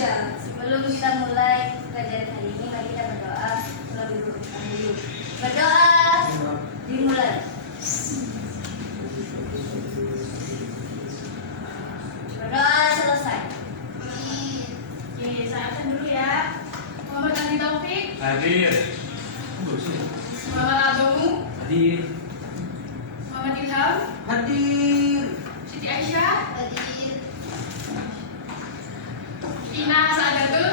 Sebelum kita mulai pelajaran hari ini, mari kita berdoa terlebih dahulu. Berdoa dimulai. Berdoa selesai. Oke, saya akan dulu ya. Muhammad Andi Taufik. Hadir. Muhammad Adomu. Hadir. Muhammad Ilham. Hadir. Siti Aisyah. Hadir. Ina Saadatul.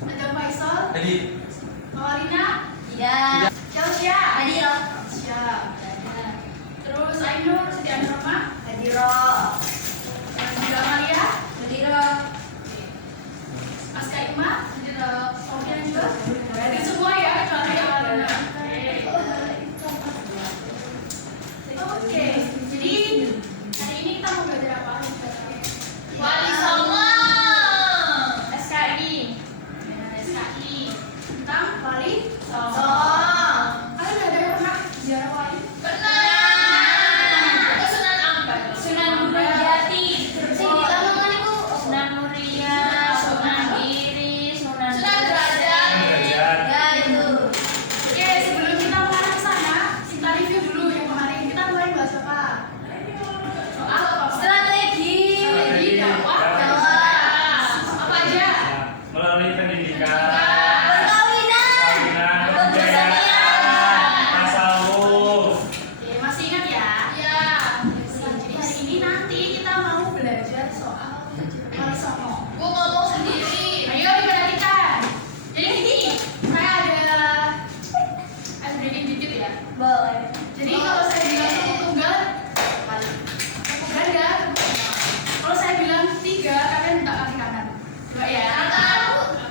Adam Faisal. Hadir. Mawalina. Tidak. Chelsea. Hadir. Siap. Terus Ainur Siti Anurma. Hadir. Juga Maria. Hadir. Aska Ima. Sofian juga. Hadir semua ya kecuali Mawalina. Oke, jadi hari ini kita mau belajar apa? Wali Songo. SKI. Ya, SKI tentang wali songo. Songo. Kalian udah ada yang pernah ziarah wali? Pernah. Sunan Ampel. Sunan Muria-Jati. Sing di Lamongan iku Sunan Muria, Sunan Giri, Sunan Derajat. Ya itu. Oke, sebelum kita mulai ke sana, kita review dulu yang kemarin. Kita mulai bahas apa? Soal apa? Strategi. Strategi dakwah. Dakwah. Apa aja? Melalui pendidikan, Perkawinan. pertanian, tasawuf. Oke, masih ingat ya? Iya. Jadi hari ini nanti kita mau belajar soal wali songo. Gua ngomong sendiri. Ayo diperhatikan. Jadi gini, saya ada breaking dikit ya. Boleh. Jadi kalau saya bilang tepuk tunggal, balik. Tepuk ganda. Kalau saya bilang tiga, kalian hentak kaki kanan. Dua ya.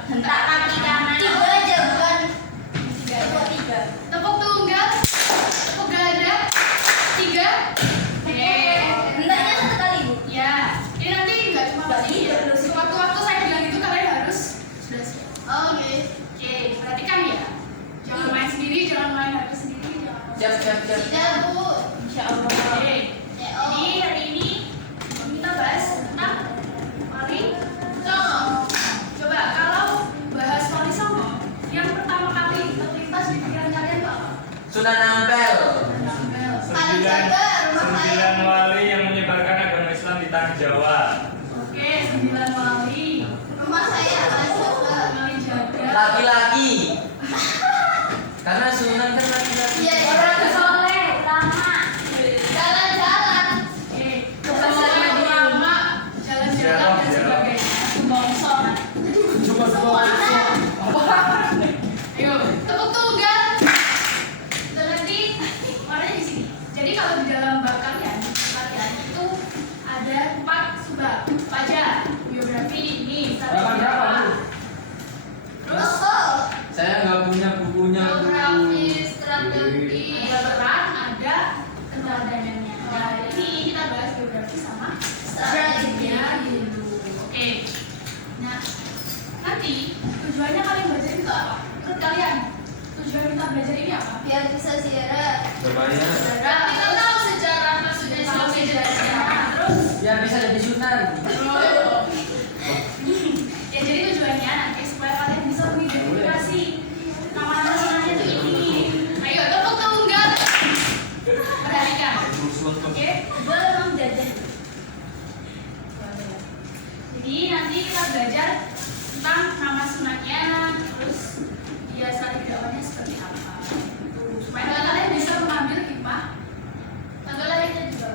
Hentak kaki kanan. Tiga aja bukan. Tiga. Tiga. Tepuk tunggal, tepuk ganda, tiga. Oke. Hentaknya satu kali, Bu. Ya. Ini nanti nggak cuma balik ya. Sewaktu-waktu saya bilang itu kalian harus sudah siap. Oke. Oke, perhatikan ya. Jangan main sendiri, jangan main HP sendiri, jangan. Tidak, Bu. Insyaallah. Oke. Jadi hari ini kita bahas tentang wali songo. Coba kalau bahas wali songo, yang pertama kali terlintas di pikiran kalian itu apa? Sunan Ampel. Sembilan wali yang menyebarkan agama Islam di tanah Jawa. Oke, 9 wali. Rumah saya Wali jaga. Laki-laki. Karena Sunan kan laki-laki. Iya, orang soleh, ulama. Jalan-jalan. Oke, kebesaran ulama, jalan-jalan dan sebagainya. Bongsor. Semua. Ayo, tepuk tunggal. Dan nanti warnanya di sini. Jadi kalau di dalam bab kalian itu ada 4 subbab. Apa aja? Biografi ini, Berapa, Bu? terus Saya nggak punya bukunya. Bu. Geografi, strategi. ada peran, ada keteladanan. Nah, ini kita bahas biografi sama strateginya dulu. Oke. Nah, nanti tujuannya kalian belajar itu apa? Menurut kalian, tujuan kita belajar ini apa? Biar bisa ziarah. Berbanyak. Sejarah. Kita tahu sejarah maksudnya Tahu sampai sejarah. Terus Biar bisa jadi Sunan. ya jadi tujuannya nanti supaya kalian bisa mengidentifikasi nama-nama sunannya itu ini. Ayo tepuk tunggal. Perhatikan. Oke. boleh Bang jajan. Jadi nanti kita belajar tentang nama sunannya, terus dia strategi dakwahnya seperti apa. Supaya kalian bisa mengambil hikmah. Tanggal lahirnya juga.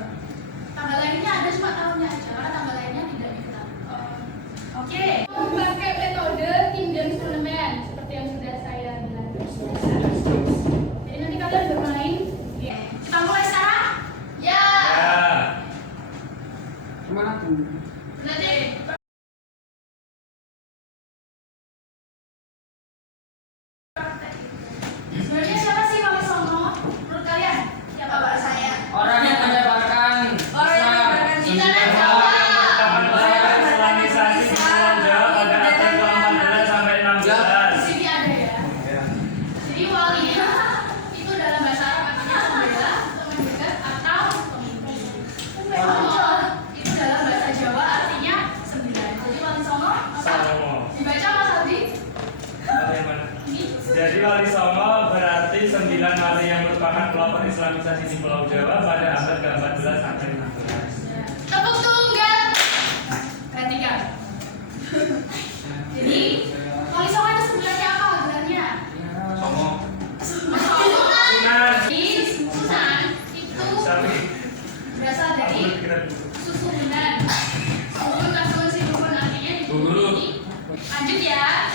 Tanggal lainnya ada cuma tahunnya aja, karena tanggal lainnya tidak diketahui. Oke. Pakai metode tim dan suplemen seperti yang sudah saya bilang. Jadi nanti kalian bermain. Kita mulai sekarang. Ya. Ya. Kemana Bu? Nanti Sebenarnya siapa sih wali songo? Menurut kalian? Siapa? bapak saya. Orang yang menyebarkan Orang yang menyebarkan Islam. di tanah Jawa. Menciptakan masyarakat Islamisasi di Pulau Songo. Dibaca Mas Aldi. Bagaimana? Ini. Jadi Wali Songo berarti 9 wali yang merupakan pelopor Islamisasi di Pulau Jawa pada abad ke-14 sampai 15. Tepuk tunggal. Perhatikan. Jadi, Wali Songo itu sebenarnya apa gelarnya? Songo. Sunan. Sunan. Sunan itu Sapi. berasal dari susunan. Susun kasusun sinuhun artinya di Guru. Lanjut ya.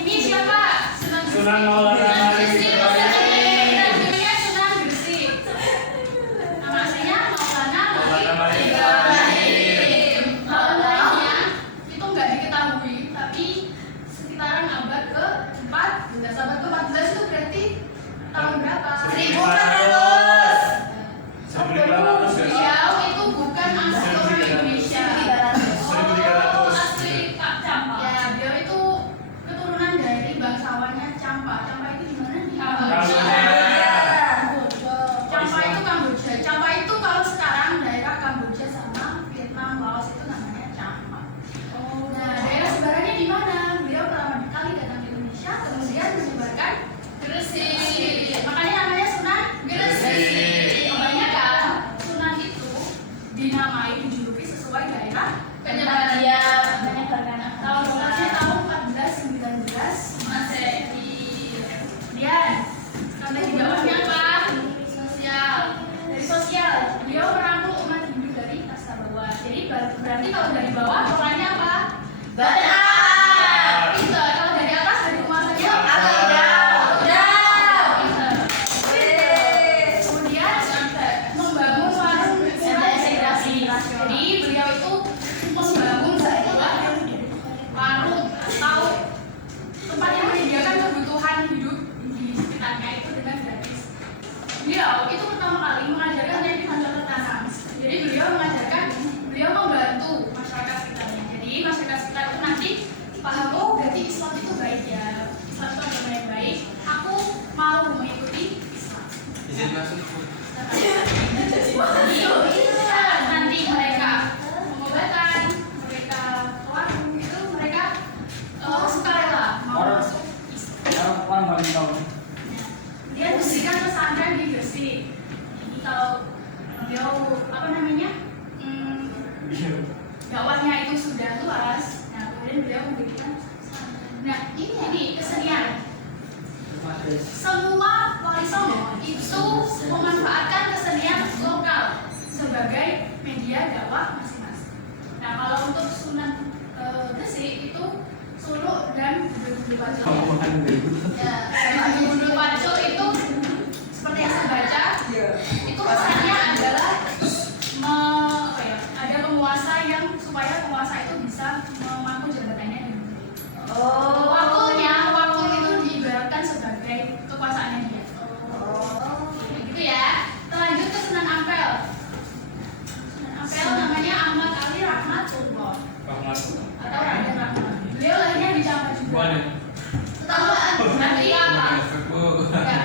Ini siapa? Sunan Maulana Malik Ibrahim. Namanya Sunan Gresik. Nama aslinya Maulana Maulana Malik Ibrahim. Maulanya itu nggak diketahui, tapi sekitaran abad ke-14. Abad ke-14 itu berarti tahun berapa? 1400. 1400 ya? Beliau itu bukan asli orang Indonesia. 1300. Asli Pak Campa. Ya, beliau itu keturunan dari bangsawannya Campa. Campa itu di mana? Di Kamboja. Campa itu Kamboja. Campa itu kalau sekarang daerah Kamboja sama Vietnam, Laos itu namanya Campa. Nah, daerah sebarannya di mana? Beliau pertama kali datang ke Indonesia, kemudian menyebarkan Gresik. Makanya namanya Sunan Gresik. Kebanyakan Sunan itu dinamai, dijuluki sesuai daerah penyebaran. Dia menyebarkan Tahun mulanya tahun 1419 Masehi. Kemudian sampai di bawahnya apa? Sosial. Dari sosial, beliau merangkul umat Hindu dari atas ke bawah. Jadi berarti kalau dari bawah polanya apa? Badan. Pinter. Kalau dari atas dari penguasanya Pinter. Kemudian membangun warung Integrasi nasional. jadi beliau itu membangun sebuah warung atau tempat yang menyediakan kebutuhan hidup di sekitarnya itu dengan gratis. Beliau itu pertama kali mengajarkan teknik tanam bertanam. Jadi beliau membantu masyarakat sekitarnya. Jadi masyarakat sekitar itu nanti paham, oh berarti Islam itu baik ya. Islam itu agama yang baik. Aku mau mengikuti Islam. Izin masuk. Nanti mereka pengobatan, mereka warung itu mereka sukarela mau masuk Islam. Orang paling tahu. Dia mendirikan pesantren di Gresik. Ini kalau beliau apa namanya dakwahnya itu sudah luas. Nah kemudian beliau mendirikan pesantren. Nah ini kesenian. Semua Wali Songo itu memanfaatkan kesenian lokal sebagai media dakwah masing-masing. Nah kalau untuk Sunan Gresik itu Solo dan Gundul Paco. Ya, Gundul Paco itu seperti yang saya baca, itu pesannya adalah ada penguasa yang supaya penguasa itu bisa memangku jabatannya dengan baik. Wakul itu diibaratkan sebagai kekuasaannya dia. Gitu ya. Kita lanjut ke Sunan Ampel. Sunan Ampel namanya Ahmad Ali Rahmatullah atau Raden Rahmat. Beliau lahirnya di Campa juga. Boleh. Nanti apa?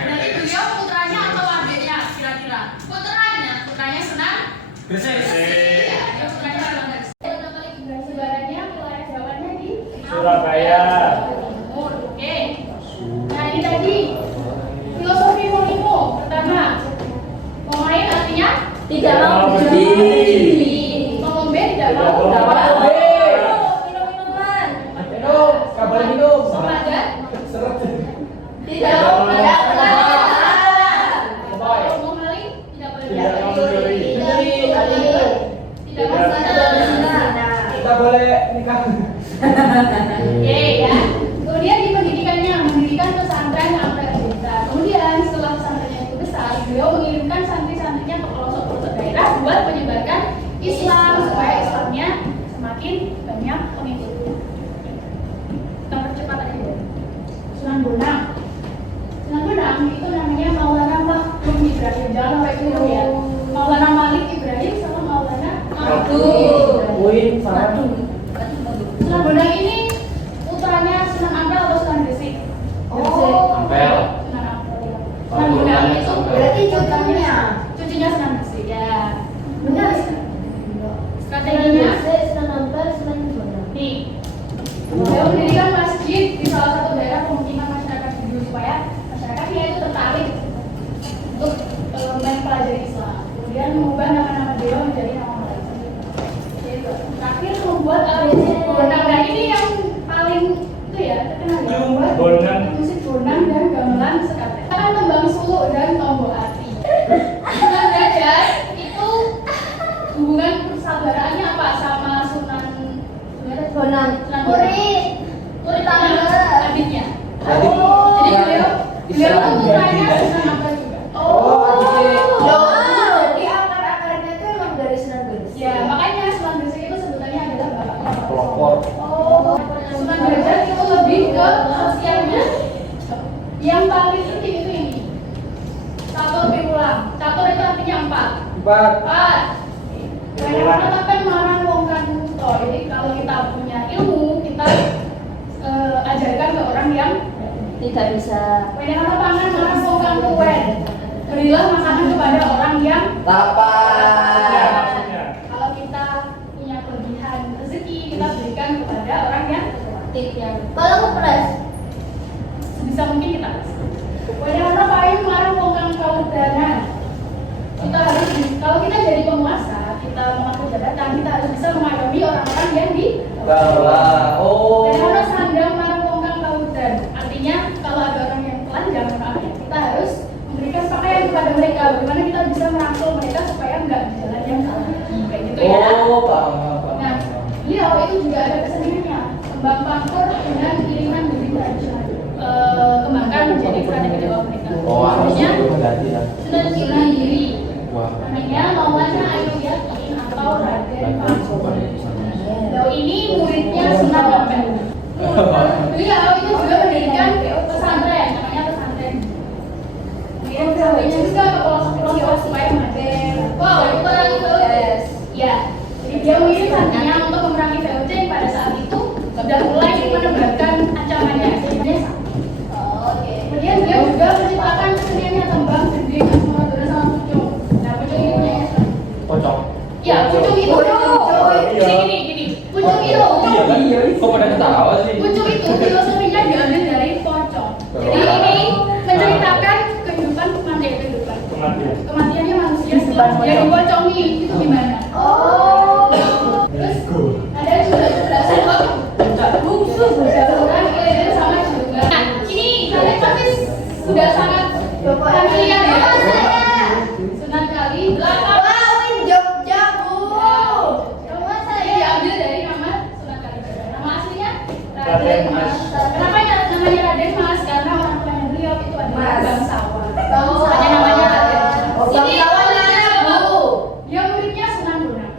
Dari beliau putranya atau adiknya kira-kira? Putranya Sunan Gresik. Iya, dia putranya Sunan Gresik. Sebarannya wilayah Jawanya di Surabaya. Timur. Oke. Nah ini tadi filosofi Monimo pertama. Pemain artinya Tidak mau berdiri. Pengombe tidak mau minum-minuman. Kabar minum. Pemadat Tidak mau Ngomong maling tidak boleh mencuri. Tidak berzina. Tidak boleh nikah. Oke ya. Kemudian di pendidikannya mendirikan pesantren Ampel Desa. Kemudian setelah pesantrennya itu besar, beliau mengirimkan santri-santrinya ke pelosok-pelosok daerah buat menyebarkan Islam supaya Islamnya semakin banyak pengikutnya. Kita percepat aja ya. Sunan Bonang. Sunan Bonang itu namanya Maulana Mahmud Ibrahim. Jangan sampai keliru ya. Maulana Malik Ibrahim sama Maulana Win sama. Sunan Bonang ini putranya Sunan Ampel atau Sunan Gresik? Ampel. Sunan Ampel ya. Sunan Bonang itu Berarti cucunya. cucunya Sunan Gresik ya. Benar. Strateginya Sunan Ampel, Sunan Bonang. nih beliau mendirikan masjid di salah satu daerah pemukiman masyarakat dulu supaya masyarakatnya itu tertarik untuk mempelajari Islam. Kemudian mengubah nama-nama dewa menjadi nama Melayu. Gitu. Terakhir membuat bonang. Nah ini yang paling itu ya terkenal ya. Membuat Bonang. musik bonang dan gamelan sekalian. Kan tembang suluk dan tombol api. Sunan Gajah itu hubungan persaudaranya apa sama Sunan Bonang. Murid adiknya. Adik. Jadi Ya, beliau Islam itu jadi putranya adik. Sunan Ampel juga. Jadi akar-akarnya itu emang dari Sunan Gresik. Ya, makanya Sunan Gresik itu sebutannya adalah bapaknya. Pelopor. Sunan Gajah itu lebih ke sosialnya. Yang paling penting itu ini. Catur piwulang. Catur itu artinya 4. 4. Karena kan marang wong kan to. Jadi kalau kita punya ilmu, kita ajarkan ke orang yang Tidak bisa. Wenehana pangan marang wong kang tuwek. Berilah makanan kepada orang yang Ya, maksudnya. kalau kita punya kelebihan rezeki, kita berikan kepada orang yang Tip yang. Kalau kepres. sebisa mungkin kita kasih. Wenehana paling marang wong kang kaudana. Kita harus kalau kita jadi penguasa, kita mengatur jabatan, kita harus bisa mengayomi orang-orang yang di Bawah. Oh. Wenehana sandang marang wong kang kaudan. Artinya kalau ada orang yang telanjang, kita harus memberikan pakaian kepada mereka. Bagaimana kita bisa merangkul mereka supaya nggak di jalan yang salah lagi, kayak gitu ya. Oh, paham. Nah, beliau itu juga ada keseniannya. Kembang pangkur dengan iringan musik tradisional. Kembangkan menjadi strategi dakwah mereka. Oh, Artinya ganti ya. Sunan Giri. Wah. Namanya Maulana Ayu Yakin atau Raden Pangkur. Beliau ini muridnya Sunan Ampel. Beliau itu juga mendirikan pesantren, namanya pesantren. Kemudian pesantrennya juga ke pelosok-pelosok supaya maju. Wow, itu memerangi VOC. Ya, jadi dia mengirim santrinya untuk memerangi VOC yang pada saat itu sudah mulai menebarkan ancamannya. Kemudian dia juga menciptakan keseniannya tembang, gending, asmaradona sama pucung. Nah, pucung ini punya Pocong. ya, pucung itu. Gini. Pucung itu. Iya. Kok pada ketawa sih? Pucuk itu filosofinya diambil dari pocong. Jadi ini menceritakan kehidupan kematiannya manusia setelah dia dipocongi itu gimana? Terus ada juga bungsu orang itu sama juga. Nah, ini kalian pasti sudah sangat familiar ya. Sunan Kalijaga. Diambil dari nama Sunan Kalijaga. Nama aslinya Raden Mas. Kenapa namanya Raden Mas? Karena orang tuanya beliau itu adalah bangsawan. Makanya namanya Raden Mas. Dia muridnya Sunan Bonang.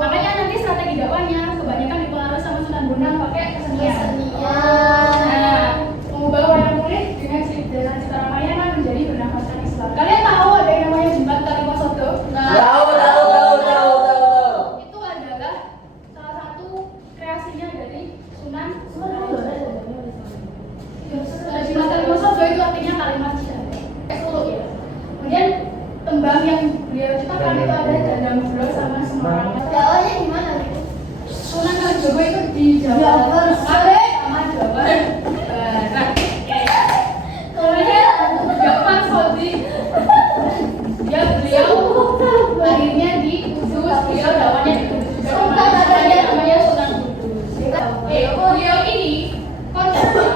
Makanya nanti strategi dakwahnya kebanyakan dipengaruhi sama Sunan Bonang pakai kesenian. Nah, mengubah wayang kulit dengan cita Ramayana menjadi bernafaskan Islam. Kalian tahu ada yang namanya Jembatan Kaliwasodo? Tahu. Itu adalah salah satu kreasinya dari Sunan Jembatan Kaliwasodo itu artinya kalimat syahadat. Suluk ya. Kemudian tembang yang beliau ciptakan itu ada Janda Mugro sama Semarang. Jalannya gimana? Sunan Kalijogo itu di Jawa Barat sama Jawa Barat. Kemudian Jafar Sodi beliau akhirnya di Kudus, beliau dakwahnya di Kudus juga namanya Sunan Kudus. Beliau ini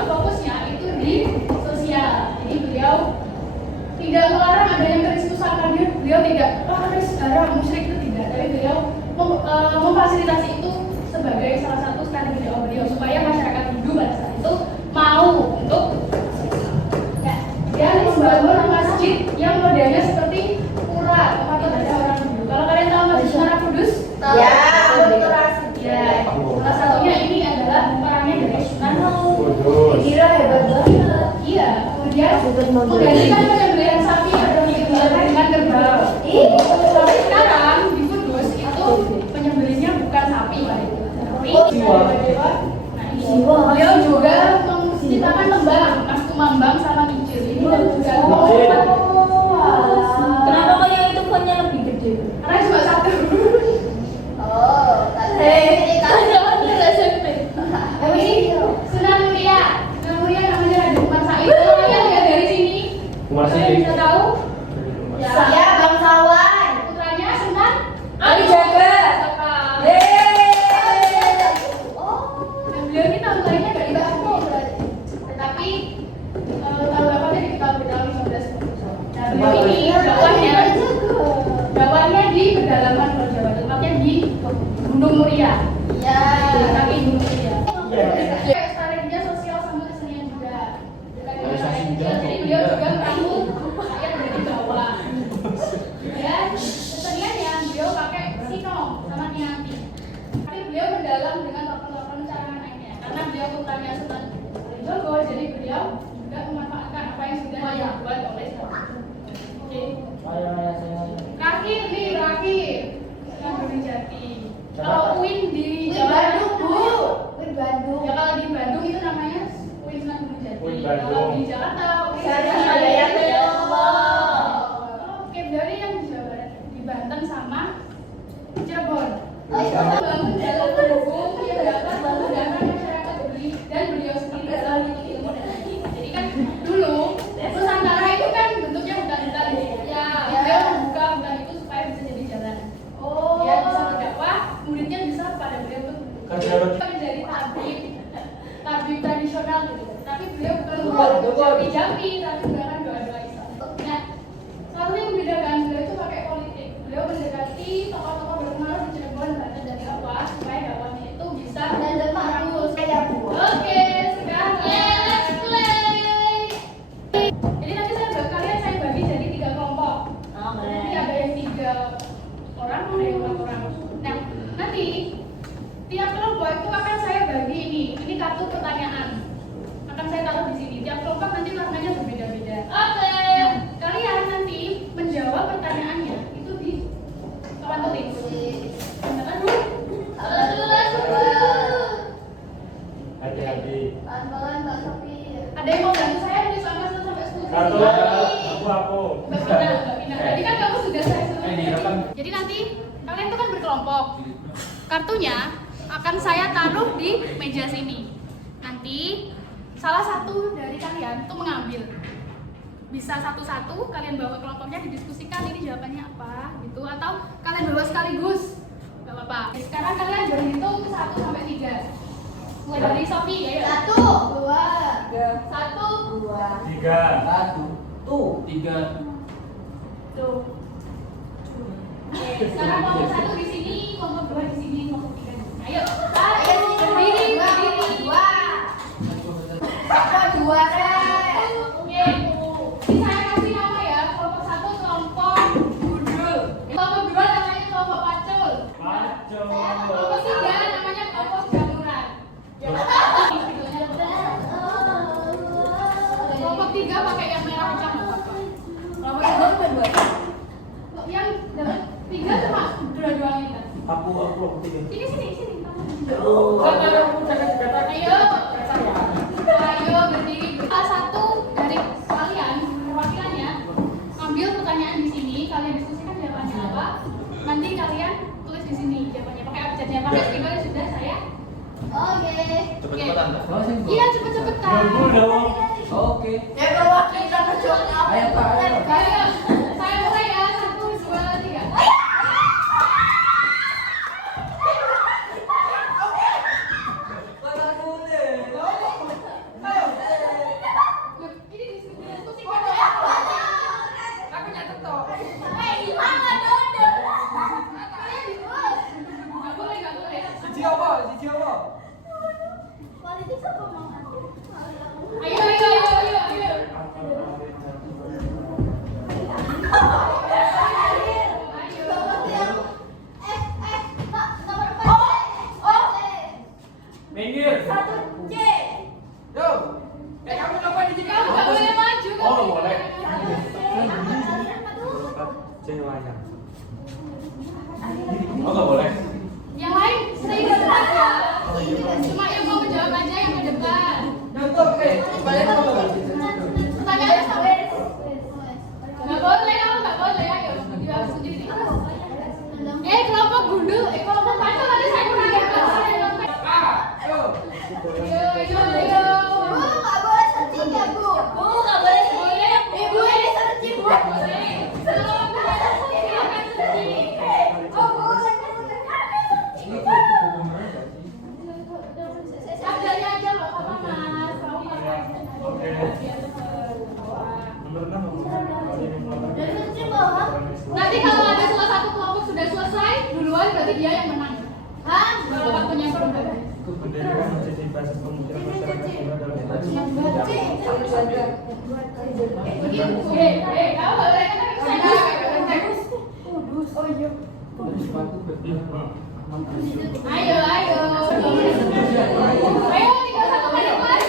fokusnya itu di sosial. Jadi beliau tidak melarang adanya keristusan, karena beliau tidak keris darah musyrik itu tidak, tapi beliau memfasilitasi itu sebagai salah satu strategi dakwah beliau supaya masyarakat Hindu pada saat itu mau untuk dia membangun masjid yang modelnya seperti pura tempat ibadah orang dulu. Kalau kalian tahu Masjid Menara Kudus? Ya, Salah satunya ini adalah perannya dari Sunan Kudus. Kira hebat banget. Iya, kemudian menggantikan penyembelihan sapi pada dengan kerbau. Tapi sekarang di Kudus itu penyembelihnya bukan sapi, tapi dewa-dewa. Nah, ini beliau juga menciptakan tembang, Mas Tumambang sama Kicil. Ini kan juga Kenapa kok yang itu punya lebih gede? karena cuma satu. Ini kan SMP. Ini lainnya dari Bangko berarti. Tetapi tahun 8 di tahun 15 nah, beliau ini dakwahnya di pedalaman Pulau Jawa, tepatnya di Gunung Muria. Ya. Kaki Gunung Muria. Strateginya sosial sama kesenian juga. Jadi beliau juga merangkul rakyat dari bawah. Dan keseniannya beliau pakai sinong sama nianti. Tapi beliau mendalam dengan tokoh-tokoh cara lainnya. Karena beliau putranya Sunan Kalijogo, jadi beliau juga memanfaatkan apa yang sudah dibuat oleh Sunan. Oke. Terakhir nih, terakhir. Sunan Gunung Jati. Kalau UIN di Bandung, Bu. UIN Bandung. Ya kalau di Bandung itu namanya UIN Sunan Gunung Jati. UIN Bandung. Kalau di Jakarta UIN Sarjana. Oke, dari yang di Jawa Barat, di Banten sama Cirebon. Oh, iya. Bangun jalan penghubung yang dapat memudahkan masyarakat beli dan beliau sendiri dalam ilmu dan lain. Jadi kan dulu Nusantara itu kan bentuknya hutan-hutan ya. Beliau membuka hutan itu supaya bisa jadi jalan. Oh. Dia bisa berdakwah, muridnya bisa pada beliau untuk menjadi tabib tradisional gitu. Tapi beliau bukan jampi, tapi menggunakan doa-doa Islam. Nah, satu yang membedakan beliau itu pakai politik. Beliau mendekati tokoh-tokoh berpengaruh di Cirebon, Banten, dari apa supaya dakwahnya itu bisa Dan terus saya Bu. Oke, sekarang let's play. Jadi nanti saya bagi jadi 3 kelompok. Nanti ada yang 3 orang, ada yang 4 orang. Nah, nanti tiap kelompok itu akan saya bagi ini kartu pertanyaan. Akan saya taruh di sini. Tiap kelompok nanti warnanya berbeda-beda. Oke. Nah, kalian nanti menjawab pertanyaannya itu di papan tulis. Aduh. Hati-hati. Pelan-pelan Mbak Sofi. Ada yang mau bantu saya di sampai 10? Satu, aku. Mbak Pina. Tadi kan kamu sudah saya suruh. Jadi nanti kalian tuh kan berkelompok. Kartunya akan saya taruh di meja sini. Nanti salah satu dari kalian tuh mengambil. Bisa satu-satu kalian bawa kelompoknya didiskusikan ini jawabannya apa gitu, atau kalian bawa sekaligus. Gak apa-apa. Sekarang kalian berhitung 1 sampai 3. Mulai dari Sofi ya. 1, 2, 1, 2. 3. Tuh, 3. Tuh. Oke, sekarang kelompok 1 di sini, kelompok 2 di sini, kelompok 3 di sini. Ayo. Berdiri. Kelompok 2 deh. Oke. Ini saya kasih nama ya, kelompok 1 kelompok Gundul. Kelompok 2 namanya kelompok Pacul. Kelompok 3 namanya kelompok Jamuran. Kelompok 3 pakai yang merah kencang nggak apa-apa. Kelompok 2 yang dapat 3 cuma dua-duanya kan. Aku kelompok 3. Sini. Oh. Ayo berdiri. Salah satu dari kalian perwakilannya ambil pertanyaan di sini, kalian diskusikan jawabannya apa. Nanti kalian tulis di sini jawabannya pakai abjadnya. Pakai stiker sudah saya. Oke. Cepet-cepetan, Mbak. Iya cepet-cepetan. Tunggu dong. Oke. Perwakilan nasional. Ayo, Pak. Ayo. Ayo, saya mulai ya. 1, 2, 3. Ini diskusikan ya. Aku nyatet toh. Gimana Dodo? Nggak boleh. Siji apa? Politik apa mau? Ayo. Pak, nomor 4. Minggir. 1C. Yo. Kamu coba di sini. Kamu nggak boleh maju. Oh, nggak boleh. Ceweknya. Oh, nggak boleh. Yang lain seimbang aja. Cuma yang mau menjawab aja yang ke depan. Pertanyaannya sampai. Nggak boleh, kamu nggak boleh. Ayo, jawab sendiri. Kelompok Gundul, kelompok Pacul tadi saya kurang Ayo. Bu, nggak boleh searching ya, Bu. Bu, nggak boleh searching. Ibu ini searching, Bu. Oh, Bu. Abjadnya aja loh. dia yang menang. Hah? Kalau waktunya berbeda. Bendera kan menjadi basis pemikiran masyarakat Jawa dalam Ayo, ayo. Ayo, tinggal 1 menit lagi.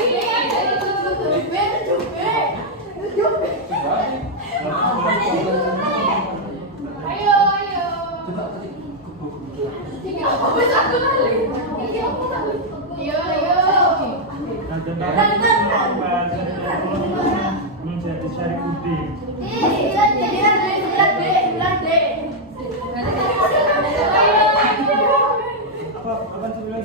Ayo, ayo. Ayo, ayo. menjadi Syarifuddin. Apa sih bilang?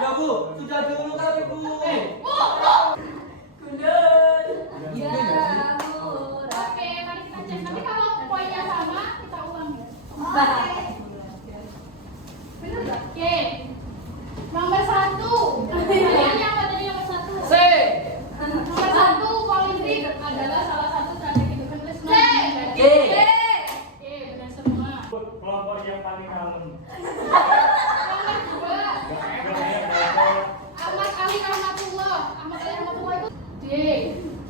Ya Bu, sudah dulu kali Bu. Oke, mari kita cek. Nanti kalau poinnya sama, kita ulang ya. Bener nggak? Oke. Nomor 1. Kalian apa tadi nomor 1? C. Nomor 1, politik adalah salah satu strategi defense. G. Oke, benar semua. Kelompok yang paling kalem. Nomor 2, Ahmad Ali Rahmatullah. Ahmad Ali Rahmatullah itu D.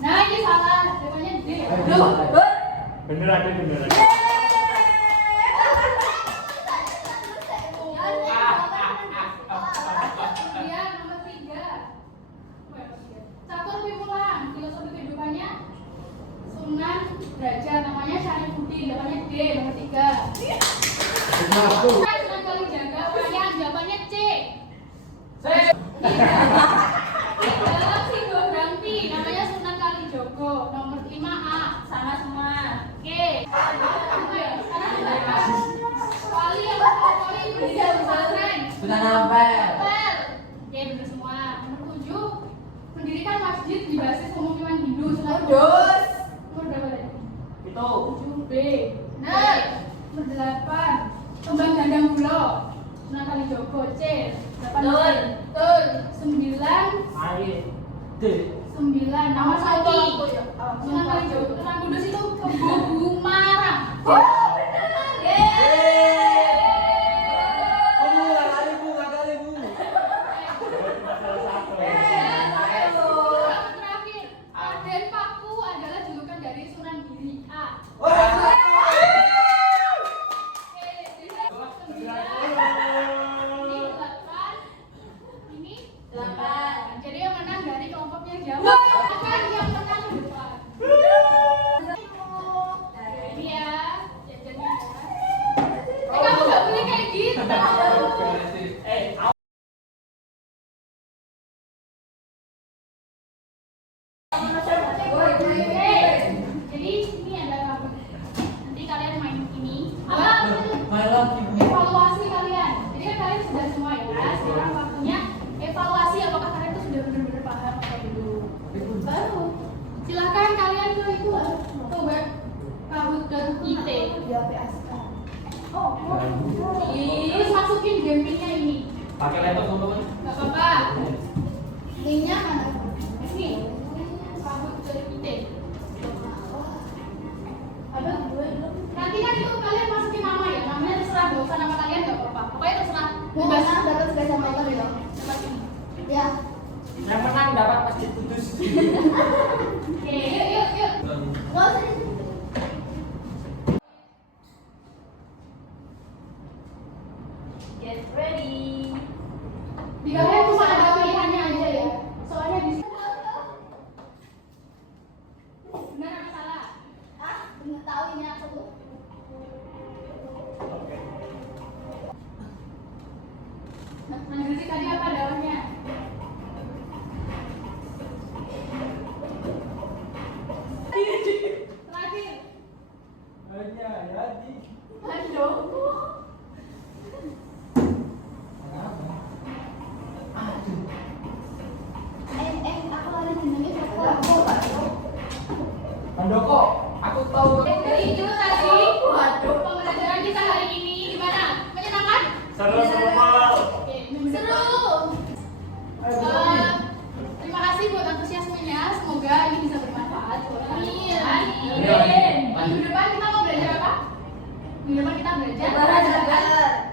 Nah, ini salah. Jawabannya D. Bener ada bener. Kemudian nomor 3. Catur Pimulang, filosofi kehidupannya Sunan Derajat, namanya Syarifuddin, jawabannya D, nomor 3. Sunan Kalijaga, wayang, jawabannya C. Dalam Sido Branti, namanya Sunan Kalijogo, nomor 5A, sama semua. Oke. Wali yang terpapari pendidikan pesantren. Sudah nampel. Oke, benar semua. Nomor 7, pendidikan masjid di basis pemukiman Hindu. Nomor berapa tadi? Itu. 7B. Benar. Nomor 8, Kembang Gandang Bulo, Sunan Kalijogo. C. 8. Betul. 9. Ayo. D. 9. Nama Saki. Sunan Kalijogo. Sunan Kudus itu Kebo Bumarang. Terakhir, Raden Paku adalah julukan dari Sunan Giri. A. Ini 8. Jadi yang menang dari kelompoknya Jawa. Bukan yang menang di depan. Ini ya, jajannya ya. Kamu gak boleh kayak gitu. Jadi ini ada kamu. Nanti kalian main ini. Evaluasi kalian. Jadi kan kalian sudah semua ya. Sekarang waktunya evaluasi apakah kalian tuh sudah benar-benar paham atau belum. Baru silakan kalian ke itu ke web kahoot.it. Terus masukin gamingnya ini. Pakai laptop dulu kan? Gak apa-apa. Linknya mana? Ini kahoot.it. Nanti kan itu kalian masukin nama ya, namanya terserah, gak usah nama kalian gak apa-apa. Pokoknya terserah. Bebas. dapat sepeda motor ya? Dapat ini. Ya. Yang menang dapat pasti putus. Oke, yuk. Nggak usah di sini. Get ready. Di kalian cuma ada pilihannya aja ya. Soalnya di sini. Benar apa salah? Nggak tahu ini apa tuh. Menurut tadi apa daunnya? Terakhir. Hanya jadi. Aduh. Aku lari jenengnya siapa? Handoko, aku tahu. Jadi itu tadi pembelajaran kita hari ini gimana? Menyenangkan? Seru-seru. Oke, seru. Terima kasih buat antusiasmenya. Semoga ini bisa bermanfaat buat kalian. Amin. Minggu depan kita mau belajar Minggu depan kita belajar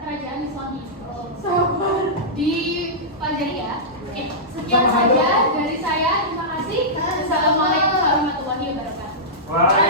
kerajaan Islami. Sabar. Dipelajari ya. Oke, sekian saja dari saya. Terima kasih. Assalamualaikum warahmatullahi wabarakatuh. Wah.